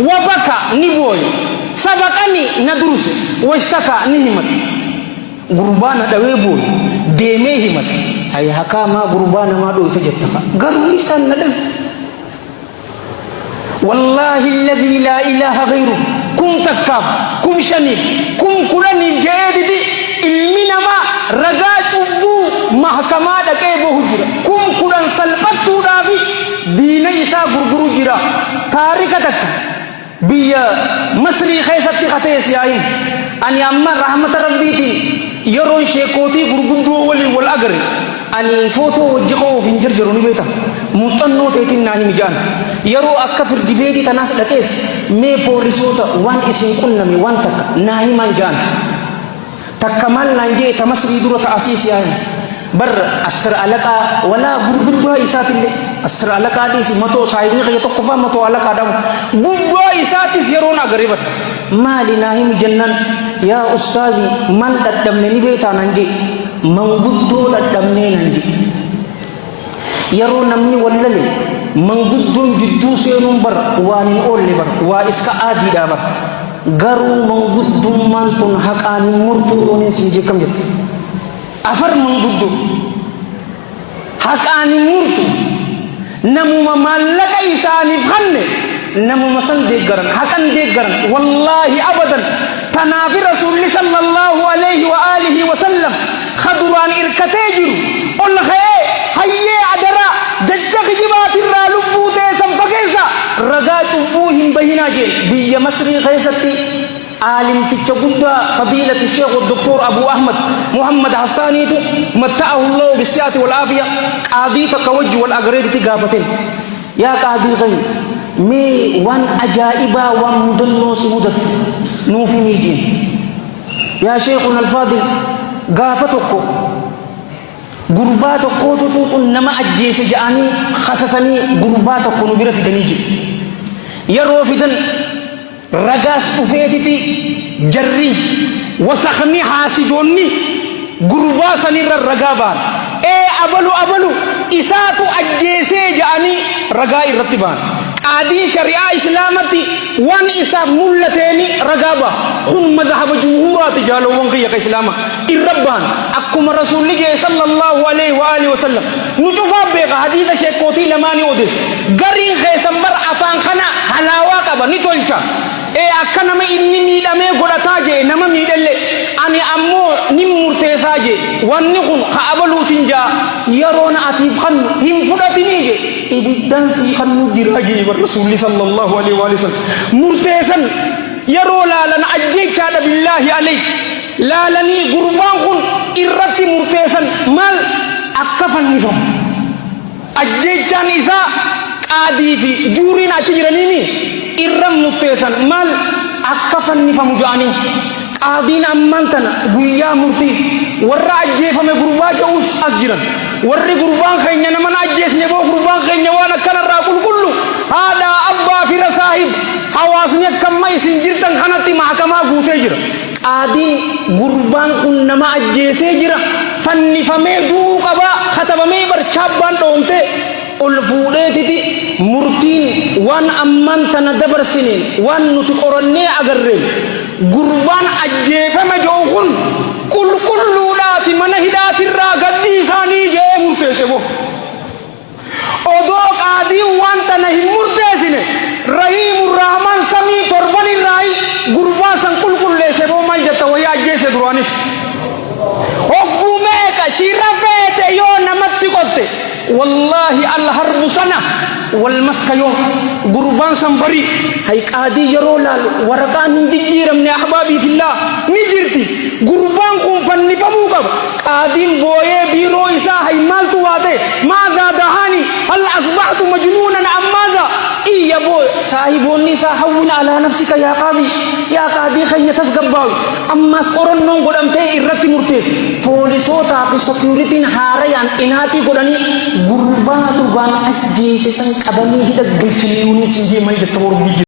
وبكى نبوي سبقني ندرس واشتكى نهمت غربانا دويبوي ديمي همت هاي حكاما غربانا ما دو تجتفا قالوا لسان ندم والله الذي لا إله غيره كم تكاب كم شنيب كم كلني جيدي ilmi nama ragaa cubbuu mahkamaa dhaqee bahu jira kun kudhan salphattuudhaafi diina isaa gurguru jira taarika takka biyya masrii keessatti qatees yaayin ani amma rahmata rabbiitiin yeroon sheekootii gurguddoo waliin wal agarre ani footoo hojii qoof hin jirjiru ni beekta muuxannoo teetiin naa himi jaan yeroo akka firdibeetii tanaas dhaqees mee poolisoota waan isin qunname waan takka naa himan jaan تكمل نانجي تمسري دورة أسيس يعني بر أسر علىك ولا غربوا إسات اللي أسر علىك هذه سماتو سايدني كي تقفى ماتو علىك هذا غربوا إسات سيرونا غريبة ما لناهم جنن يا أستاذي من تدمني بيتا نانجي من غدو تدمني نانجي يرو نمني ولله من غدو جدو سيرون بر واني أولي بر وإسكا آدي دابر garu menggudumman tun hakan murtu oni sinje kam jet afar mengguddu hakan murtu namu mamallaka isani khanne namu masan de garan hakan de garan wallahi abadan tanabi rasul sallallahu alaihi wa alihi wa sallam khadran irkatejiru ol khaye hayye adara jajjak jibatir ralubu de sampagesa raga tubuhim bahinaje biya masri khaysati alim tichabuda fadilati syekh Dr. Abu Ahmad Muhammad Hassani itu mata'ahu Allah bisiyati wal afiyah qadi fakawaj wal agrid tigafatin ya qadi ghayr mi wan ajaiba wa mudallu simudat nufi mijin ya sheikhuna al-fadil gafatuko gurbato ko to nama ajjese jaani khasasani gurbato ko nubira fidaniji yaro fidan ragas ufetiti jarri wasakhni hasidonni gurbasani ragaban abalu isatu ajjese jaani raga irtiban qadi syariah islamati wan isa mullateni ragaba khum madhhab jumhurat jalawon khiya islam irban akum rasulullah sallallahu alaihi wa alihi wasallam nujufa be hadith shekoti lamani odis garin khaysambar afan khana halawa qaba ni tolcha akkana ma inni mi dame godataje nama mi delle ani ammo nim murtesaje wanni khun khaabalu tinja yarona atif khan him fudatinije ibidan si khanu diraji rasul sallallahu alaihi wa sallam murtesan yaro lalan ajjecha da billahi alayhi lalani gurban khun irrati murtesan mal akafan nifam ajjechan isa qadi fi jurina chijirani ni irram murtesan mal akafan nifam jani qadin ammantana guya murti warra ajjefame gurba jaus asjiran warri gurban khaynya naman ajjesne bo gurban khaynya wana kana raqul kullu hada abba fi rasahib hawasnya kamma isinjirtan khanati mahkama gute jira qadin gurban kun nama ajjese jira fanni fame du qaba khatabame bar chabban donte ul fuudetiti murtin wan ammantana dabar sinin wan nuti qoranne agarre gurban ajjefame jowkhun kullu dati mana hidatirra gaddi sani je murtese bo odo qadi wanta nahi murtesine rahimur rahman sami torbani rai gurba san kulkulle se bo mal jata waya ajjese duranis ogume ka shirafete yo namatti kotte wallahi al harbu sana wal maskayo gurban sambari hay qadi yarolal warqan dijiram ne ahbabi fillah nijirti gurban kum fanni pamuka qadin boye biro isa hay maltu wate madha dahani hal asbahtu majnunan amaza iya boy sahiboni sahawun ala nafsika ya qadi khayya tasgabbaw amma qoron non godamte irrati murtes polisota fi security harayan inati godani gurbatu ban ajje se san qabani hidak gachini uni sinje mai da tawr